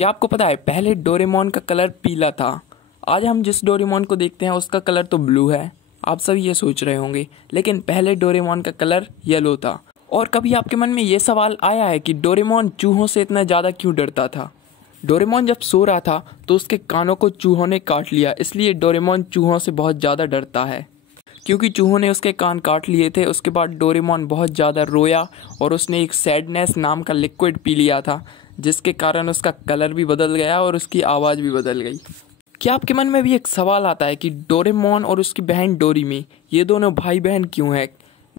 क्या आपको पता है पहले डोरेमोन का कलर पीला था। आज हम जिस डोरेमोन को देखते हैं उसका कलर तो ब्लू है। आप सब ये सोच रहे होंगे, लेकिन पहले डोरेमोन का कलर येलो था। और कभी आपके मन में ये सवाल आया है कि डोरेमोन चूहों से इतना ज़्यादा क्यों डरता था। डोरेमोन जब सो रहा था तो उसके कानों को चूहों ने काट लिया, इसलिए डोरेमोन चूहों से बहुत ज़्यादा डरता है। क्योंकि चूहों ने उसके कान काट लिए थे, उसके बाद डोरेमोन बहुत ज़्यादा रोया और उसने एक सैडनेस नाम का लिक्विड पी लिया था, जिसके कारण उसका कलर भी बदल गया और उसकी आवाज़ भी बदल गई। क्या आपके मन में भी एक सवाल आता है कि डोरेमोन और उसकी बहन डोरेमी ये दोनों भाई बहन क्यों है?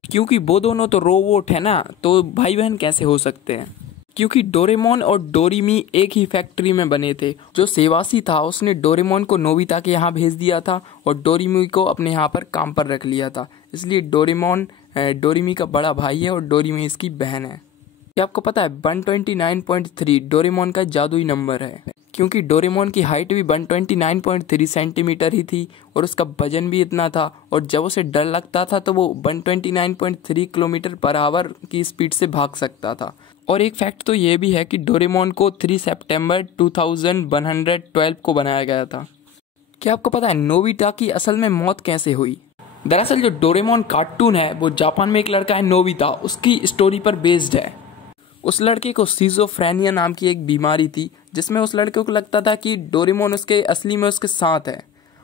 क्योंकि वो दोनों तो रोबोट है ना, तो भाई बहन कैसे हो सकते हैं? क्योंकि डोरेमोन और डोरेमी एक ही फैक्ट्री में बने थे। जो सेवासी था उसने डोरेमोन को नोबिता के यहाँ भेज दिया था और डोरेमी को अपने यहाँ पर काम पर रख लिया था। इसलिए डोरेमोन डोरेमी का बड़ा भाई है और डोरेमी इसकी बहन है। क्या आपको पता है 129.3 डोरेमोन का जादुई नंबर है? क्योंकि डोरेमोन की हाइट भी 129.3 सेंटीमीटर ही थी और उसका वजन भी इतना था, और जब उसे डर लगता था तो वो 129.3 किलोमीटर पर आवर की स्पीड से भाग सकता था। और एक फैक्ट तो ये भी है कि डोरेमोन को 3 सितंबर 2112 को बनाया गया था। क्या आपको पता है नोबिता की असल में मौत कैसे हुई? दरअसल जो डोरेमोन कार्टून है वो जापान में एक लड़का है नोबिता, उसकी स्टोरी पर बेस्ड है। उस लड़के को सिजोफ्रेनिया नाम की एक बीमारी थी, जिसमें उस लड़के को लगता था कि डोरेमोन उसके असली में उसके साथ है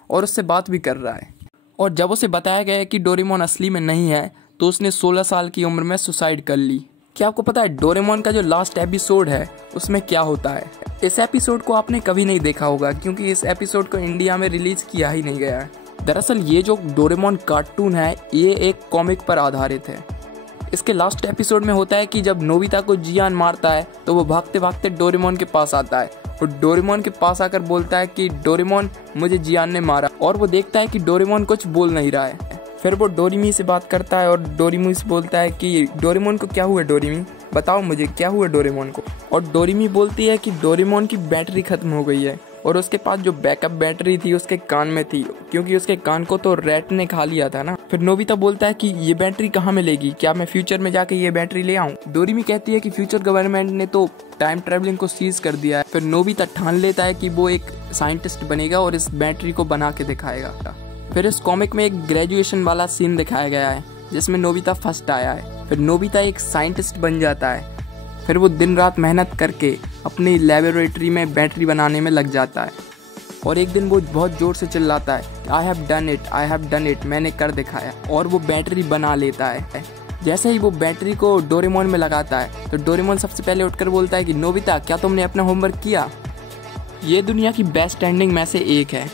और उससे बात भी कर रहा है। और जब उसे बताया गया कि डोरेमोन असली में नहीं है तो उसने 16 साल की उम्र में सुसाइड कर ली। क्या आपको पता है डोरेमोन का जो लास्ट एपिसोड है उसमें क्या होता है? इस एपिसोड को आपने कभी नहीं देखा होगा, क्योंकि इस एपिसोड को इंडिया में रिलीज किया ही नहीं गया है। दरअसल ये जो डोरेमोन कार्टून है ये एक कॉमिक पर आधारित है। इसके लास्ट एपिसोड में होता है कि जब नोबिता को जियान मारता है तो वो भागते भागते डोरेमोन के पास आता है और डोरेमोन के पास आकर बोलता है कि डोरेमोन मुझे जियान ने मारा, और वो देखता है कि डोरेमोन कुछ बोल नहीं रहा है। फिर वो डोरेमी से बात करता है और डोरेमी से बोलता है कि डोरेमोन को क्या हुआ, डोरेमी बताओ मुझे क्या हुआ डोरेमोन को। और डोरेमी बोलती है कि डोरेमोन की बैटरी खत्म हो गई है और उसके पास जो बैकअप बैटरी थी उसके कान में थी, क्योंकि उसके कान को तो रैट ने खा लिया था ना। फिर नोबिता बोलता है कि ये बैटरी कहाँ मिलेगी, क्या मैं फ्यूचर में जाके ये बैटरी ले आऊँ? डोरेमी कहती है कि फ्यूचर गवर्नमेंट ने तो टाइम ट्रेवलिंग को सीज कर दिया है। फिर नोबिता ठान लेता है कि वो एक साइंटिस्ट बनेगा और इस बैटरी को बना के दिखाएगा। फिर इस कॉमिक में एक ग्रेजुएशन वाला सीन दिखाया गया है जिसमें नोबिता फर्स्ट आया है। फिर नोबिता एक साइंटिस्ट बन जाता है। फिर वो दिन रात मेहनत करके अपनी लेबोरेटरी में बैटरी बनाने में लग जाता है, और एक दिन वो बहुत जोर से चिल्लाता है कि आई हैव डन इट, मैंने कर दिखाया, और वो बैटरी बना लेता है। जैसे ही वो बैटरी को डोरेमोन में लगाता है तो डोरेमोन सबसे पहले उठकर बोलता है कि नोबिता क्या तुमने अपना होमवर्क किया? ये दुनिया की बेस्ट एंडिंग में से एक है।